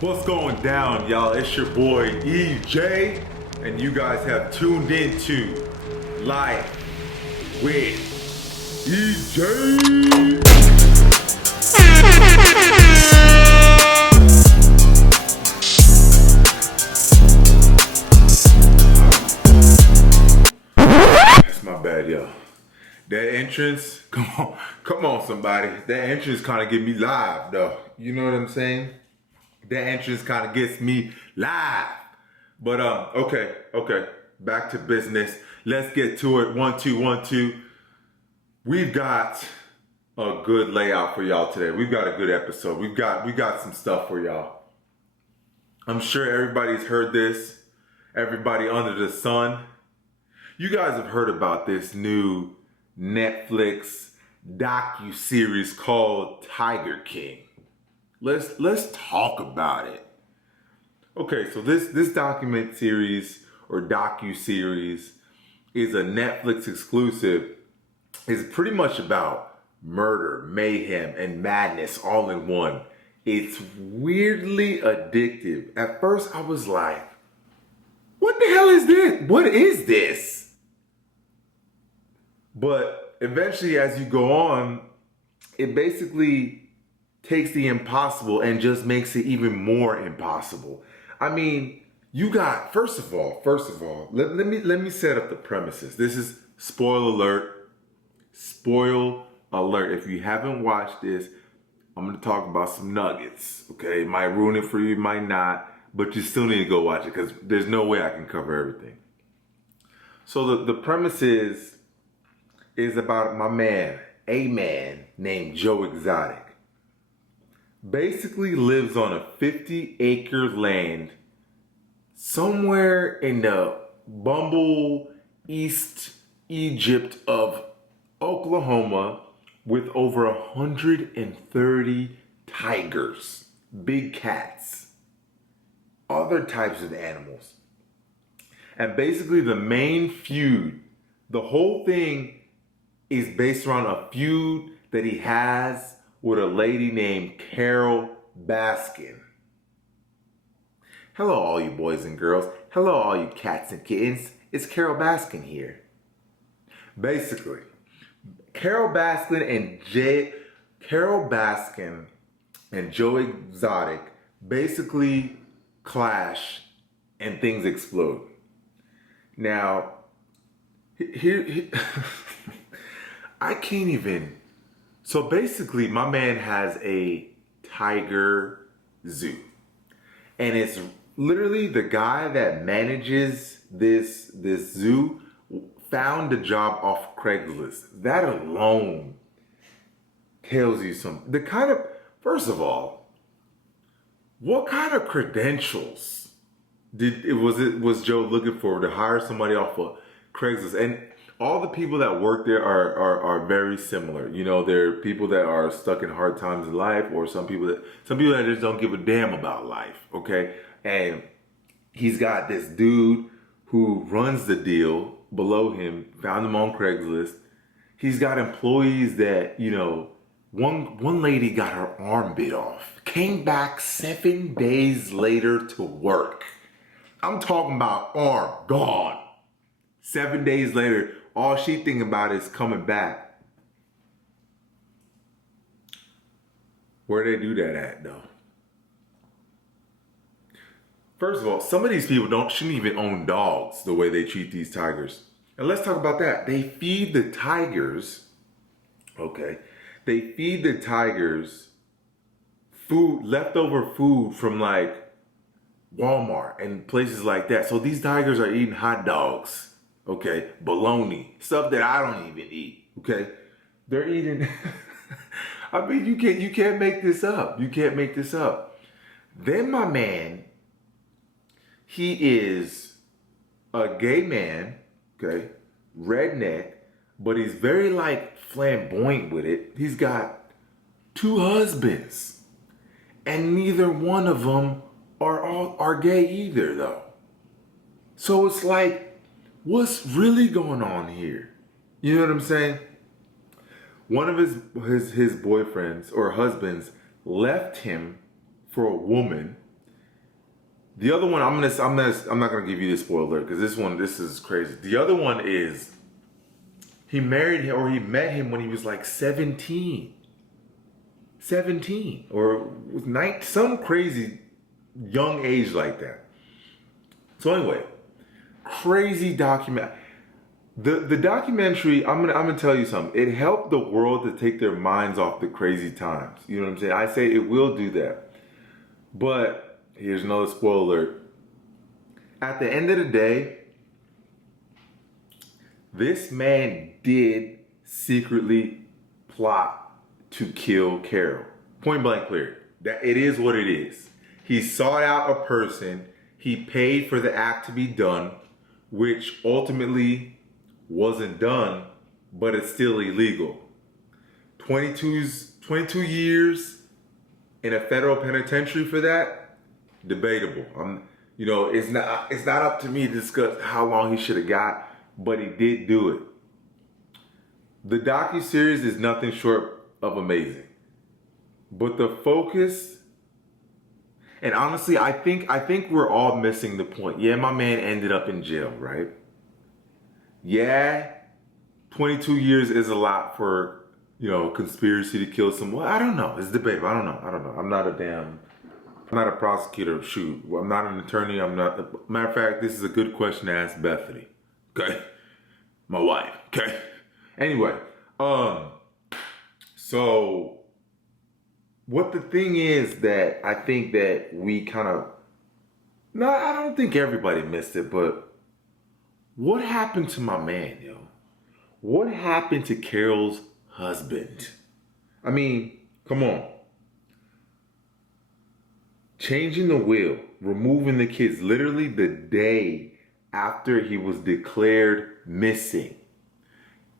What's going down, y'all? It's your boy EJ, and you guys have tuned into Life with EJ. That's my bad, yo. That entrance, come on, somebody. That entrance kind of get me live, though. You know what I'm saying? That entrance kind of gets me live. But okay. Back to business. Let's get to it. 1, 2, 1, 2. We've got a good layout for y'all today. We've got a good episode. We got some stuff for y'all. I'm sure everybody's heard this. Everybody under the sun. You guys have heard about this new Netflix docu-series called Tiger King. Let's talk about it. Okay, so this document series or docu-series is a Netflix exclusive. It's pretty much about murder, mayhem, and madness all in one. It's weirdly addictive. At first I was like, what the hell is this? What is this? But eventually as you go on, it basically takes the impossible and just makes it even more impossible. I mean, you got, first of all, let me set up the premises. This is spoil alert. Spoil alert. If you haven't watched this, I'm going to talk about some nuggets. Okay, it might ruin it for you, it might not, but you still need to go watch it because there's no way I can cover everything. So the premise is about a man named Joe Exotic. Basically lives on a 50-acre land somewhere in the Bumble East Egypt of Oklahoma with over 130 tigers, big cats, other types of animals. And basically the main feud, the whole thing is based around a feud that he has with a lady named Carol Baskin. Hello all you boys and girls. Hello all you cats and kittens. It's Carol Baskin here. Basically, Carol Baskin and Joe Exotic basically clash and things explode. Now, here I can't even. So basically, my man has a tiger zoo. And it's literally the guy that manages this zoo found the job off Craigslist. That alone tells you something. First of all, what kind of credentials was Joe looking for to hire somebody off of Craigslist? And all the people that work there are very similar. You know, they're people that are stuck in hard times in life, or some people that just don't give a damn about life. Okay, and he's got this dude who runs the deal below him. Found him on Craigslist. He's got employees that, you know, one lady got her arm bit off. Came back 7 days later to work. I'm talking about arm gone. 7 days later. All she thinking about is coming back. Where they do that at, though? First of all, some of these people shouldn't even own dogs the way they treat these tigers. And let's talk about that. They feed the tigers, okay? They feed the tigers food, leftover food from like Walmart and places like that. So these tigers are eating hot dogs. Okay, bologna, stuff that I don't even eat. Okay, they're eating. I mean, you can't make this up. You can't make this up. Then my man, he is a gay man. Okay, redneck, but he's very like flamboyant with it. He's got 2 husbands, and neither one of them are gay either, though. So it's like, what's really going on here? You know what I'm saying? One of his boyfriends or husbands left him for a woman The other one, I'm not gonna give you this spoiler because this is crazy. The other one is he married him or he met him when he was like 17. 17 or was 19, some crazy young age like that. So anyway, crazy document. The documentary, I'm gonna tell you something. It helped the world to take their minds off the crazy times. You know what I'm saying? I say it will do that. But here's another spoiler alert. At the end of the day, this man did secretly plot to kill Carol. Point blank clear. That it is what it is. He sought out a person. He paid for the act to be done, which ultimately wasn't done, but it's still illegal. 22 years in a federal penitentiary for that, debatable. It's not up to me to discuss how long he should have got, but he did do it. The docuseries is nothing short of amazing. But the focus, and honestly, I think we're all missing the point. Yeah, my man ended up in jail, right? Yeah, 22 years is a lot for, conspiracy to kill someone. I don't know. It's debatable. I don't know. I'm not a prosecutor. Shoot, I'm not an attorney. Matter of fact, this is a good question to ask Bethany. Okay? My wife. Okay? Anyway, so what the thing is that I think that we I don't think everybody missed it, but what happened to my man, yo? What happened to Carol's husband? I mean, come on. Changing the will, removing the kids literally the day after he was declared missing.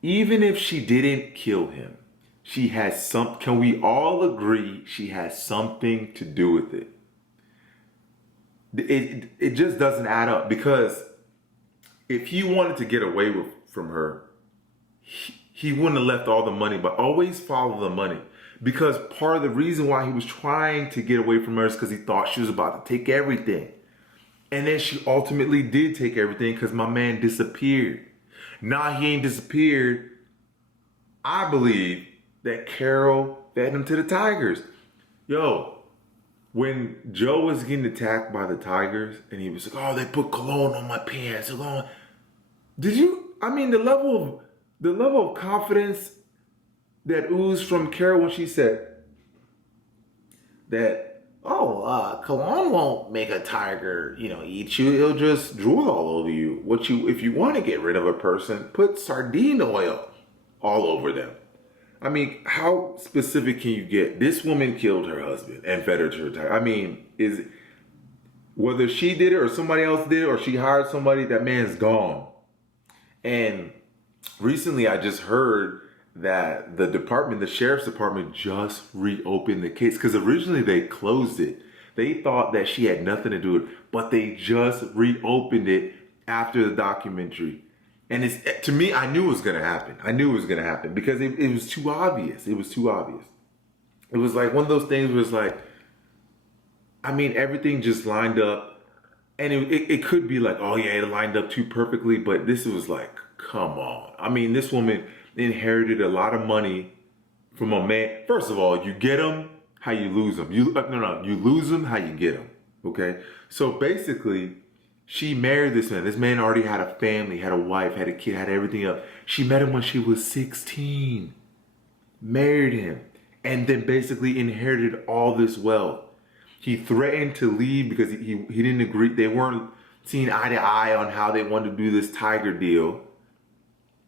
Even if she didn't kill him, she has can we all agree she has something to do with it? It just doesn't add up, because if he wanted to get away from her, he wouldn't have left all the money, but always follow the money. Because part of the reason why he was trying to get away from her is because he thought she was about to take everything. And then she ultimately did take everything because my man disappeared. Nah, he ain't disappeared. I believe that Carol fed him to the tigers. Yo, when Joe was getting attacked by the tigers and he was like, oh, they put cologne on my pants. The level of confidence that oozed from Carol when she said that, cologne won't make a tiger, eat you. It'll just drool all over you. If you want to get rid of a person, put sardine oil all over them. I mean, how specific can you get? This woman killed her husband and fed her to her tiger. I mean, whether she did it or somebody else did it or she hired somebody, that man's gone. And recently I just heard that the sheriff's department just reopened the case, because originally they closed it. They thought that she had nothing to do with it, but they just reopened it after the documentary. And to me, I knew it was going to happen. Because it was too obvious. It was too obvious. It was like one of those things where it's like, everything just lined up. And it could be like, oh yeah, it lined up too perfectly. But this was like, come on. This woman inherited a lot of money from a man. First of all, you get them, how you lose them. You lose them, how you get them. Okay? So basically, she married this man. This man already had a family, had a wife, had a kid, had everything else. She met him when she was 16. Married him. And then basically inherited all this wealth. He threatened to leave because he didn't agree. They weren't seeing eye to eye on how they wanted to do this tiger deal.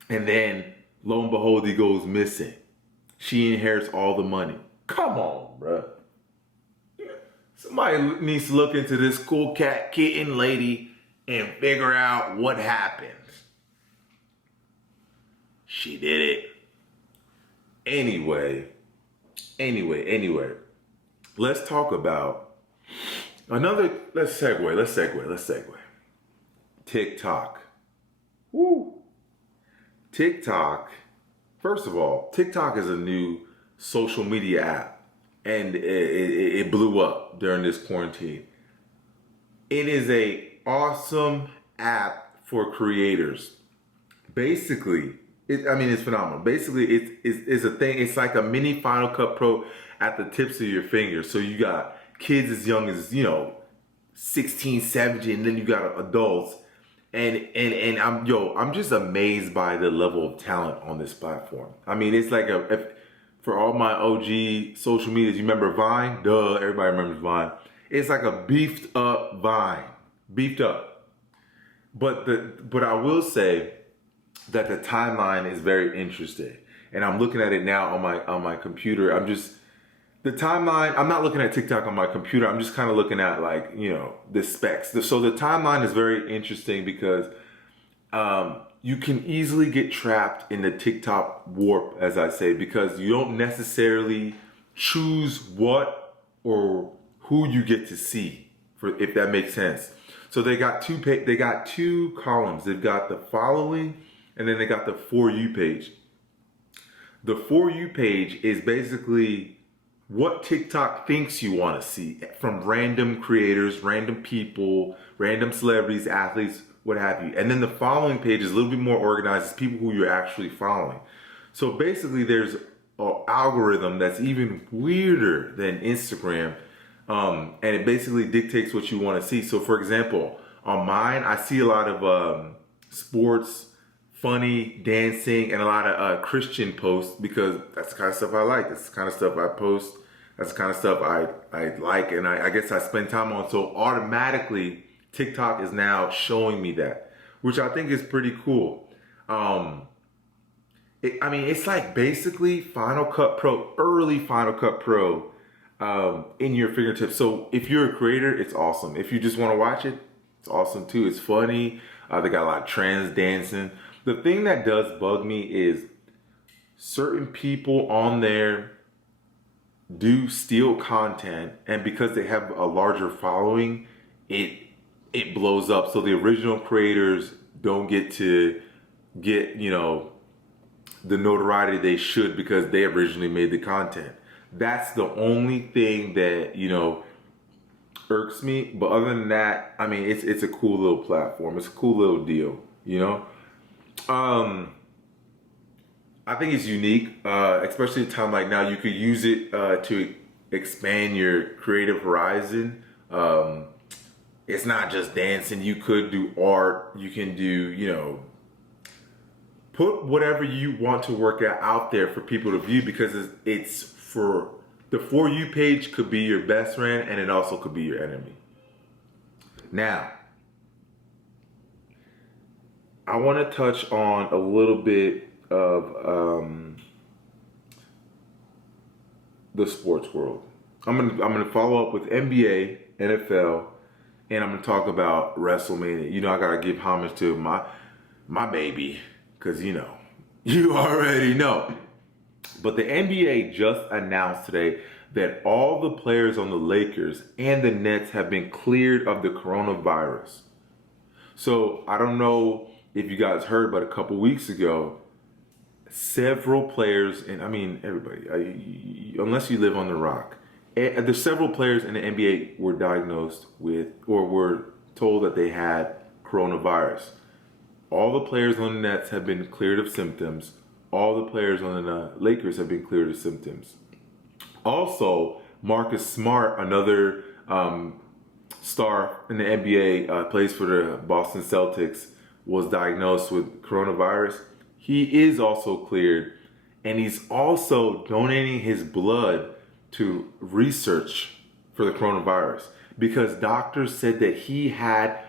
And then, lo and behold, he goes missing. She inherits all the money. Come on, bruh. Somebody needs to look into this cool cat kitten lady and figure out what happened. She did it. Anyway. Let's talk about let's segue. TikTok. Woo. TikTok. First of all, TikTok is a new social media app, and it blew up during this quarantine. It is a awesome app for creators. Basically, it's phenomenal. Basically, it's a thing. It's like a mini Final Cut Pro at the tips of your fingers. So you got kids as young as 16, 17, and then you got adults. And I'm just amazed by the level of talent on this platform. I mean, it's like for all my OG social medias, you remember Vine? Duh, everybody remembers Vine. It's like a beefed up Vine, beefed up. But I will say that the timeline is very interesting, and I'm looking at it now on my computer. The timeline. I'm not looking at TikTok on my computer. I'm just kind of looking at the specs. So the timeline is very interesting because you can easily get trapped in the TikTok warp, as I say, because you don't necessarily choose what or who you get to see, if that makes sense. So they got two columns. They've got the following, and then they got the For You page. The For You page is basically what TikTok thinks you want to see from random creators, random people, random celebrities, athletes, what have you. And then the following page is a little bit more organized. It's people who you're actually following. So basically there's an algorithm that's even weirder than Instagram. And it basically dictates what you want to see. So for example, on mine, I see a lot of sports, funny, dancing, and a lot of Christian posts because that's the kind of stuff I like. That's the kind of stuff I post. That's the kind of stuff I like, and I guess I spend time on. So automatically, TikTok is now showing me that, which I think is pretty cool. It's like basically Final Cut Pro, early Final Cut Pro, in your fingertips. So if you're a creator, it's awesome. If you just want to watch it, it's awesome too. It's funny. They got a lot of trends dancing. The thing that does bug me is certain people on there do steal content, and because they have a larger following, it blows up. So the original creators don't get to get the notoriety they should because they originally made the content. That's the only thing that irks me. But other than that, I mean, it's a cool little platform. It's a cool little deal. I think it's unique, especially at a time like now. You could use it to expand your creative horizon. It's not just dancing. You could do art. You can do, put whatever you want to work out there for people to view, because it's for the For You page could be your best friend, and it also could be your enemy. Now, I want to touch on a little bit of the sports world. I'm gonna follow up with NBA, NFL, and I'm gonna talk about Wrestlemania. I gotta give homage to my baby, because you already know. But the NBA just announced today that all the players on the Lakers and the Nets have been cleared of the coronavirus. So I don't know if you guys heard, but a couple weeks ago, several players, and I mean everybody, unless you live on the rock, there's several players in the NBA were diagnosed with or were told that they had coronavirus. All the players on the Nets have been cleared of symptoms. All the players on the Lakers have been cleared of symptoms. Also, Marcus Smart, another star in the NBA, plays for the Boston Celtics, was diagnosed with coronavirus. He is also cleared, and he's also donating his blood to research for the coronavirus, because doctors said that he had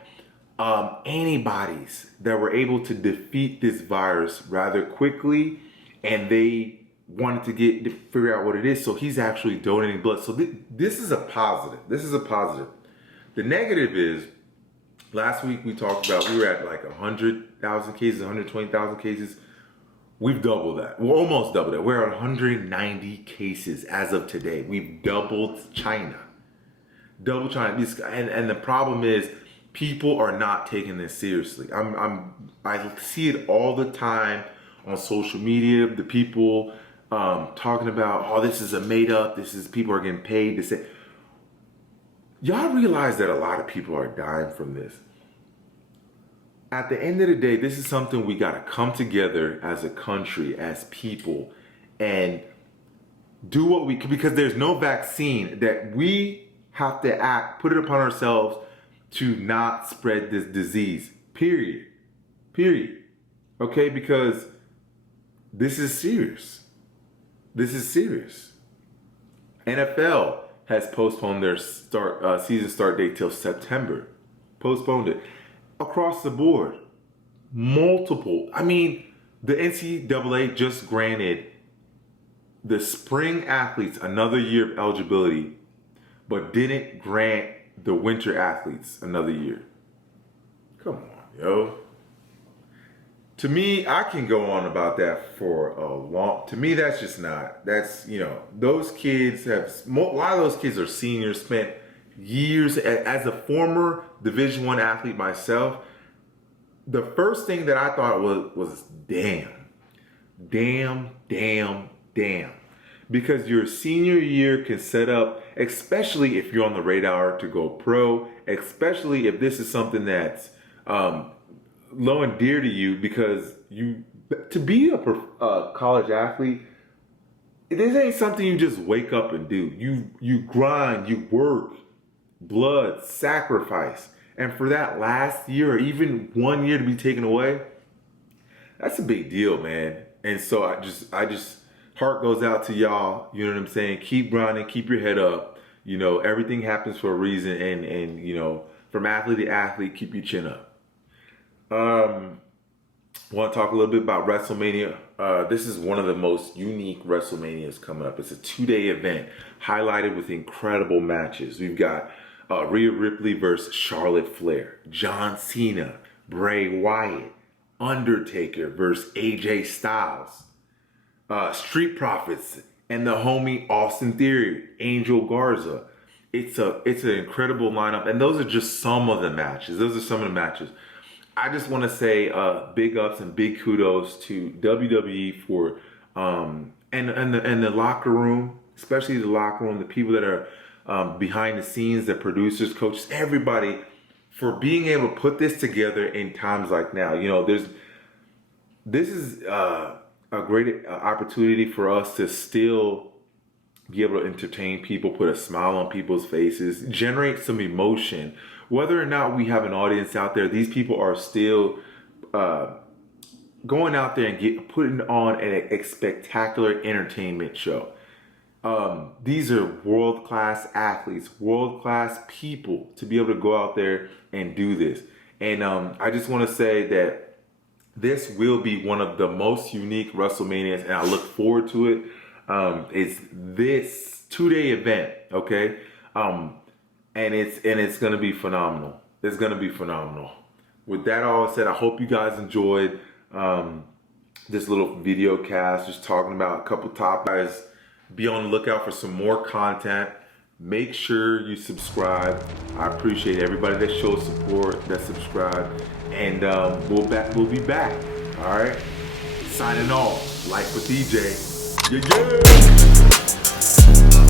antibodies that were able to defeat this virus rather quickly, and they wanted to figure out what it is. So he's actually donating blood. So this is a positive. This is a positive. The negative is, last week we talked about, we were at like 100,000 cases, 120,000 cases. We've doubled that. We're almost doubled that. We're at 190 cases as of today. We've doubled China. Double China. And the problem is, people are not taking this seriously. I see it all the time on social media. The people talking about, oh, this is a made up. People are getting paid to say. Y'all realize that a lot of people are dying from this. At the end of the day, this is something we got to come together as a country, as people, and do what we can, because there's no vaccine, that we have to put it upon ourselves to not spread this disease. Period. Okay, because this is serious. This is serious. NFL has postponed their season start date till September. Postponed it. Across the board. Multiple. I mean, the NCAA just granted the spring athletes another year of eligibility, but didn't grant the winter athletes another year. Come on, yo. To me, I can go on about that for a long. To me, that's just not. That's, you know, those kids have. A lot of those kids are seniors. Spent years as a former Division I athlete myself. The first thing that I thought was damn, because your senior year can set up, especially if you're on the radar to go pro, especially if this is something that's low and dear to you, because to be a college athlete, this ain't something you just wake up and do. You grind, you work, blood, sacrifice, and for that last year or even 1 year to be taken away, that's a big deal, man. And so I just heart goes out to y'all. You know what I'm saying? Keep grinding, keep your head up. You know, everything happens for a reason, and you know, from athlete to athlete, keep your chin up. Want to talk a little bit about Wrestlemania. This is one of the most unique Wrestlemanias coming up. It's a 2-day event highlighted with incredible matches. We've got Rhea Ripley versus Charlotte Flair, John Cena, Bray Wyatt, Undertaker versus AJ Styles, Street Profits and the homie Austin Theory, Angel Garza. It's an incredible lineup, and those are just some of the matches. I just want to say big ups and big kudos to WWE for and the locker room, especially the locker room, the people that are behind the scenes, the producers, coaches, everybody, for being able to put this together in times like now. You know, this is a great opportunity for us to still be able to entertain people, put a smile on people's faces, generate some emotion. Whether or not we have an audience out there, these people are still going out there and putting on a spectacular entertainment show. These are world-class athletes, world-class people to be able to go out there and do this. And I just want to say that this will be one of the most unique WrestleManias, and I look forward to it. It's this 2-day event, okay? And it's gonna be phenomenal. It's gonna be phenomenal. With that all said, I hope you guys enjoyed this little video cast, just talking about a couple topics. Be on the lookout for some more content. Make sure you subscribe. I appreciate everybody that shows support, that subscribe, and we'll be back. All right, signing off. Life with DJ. Yeah.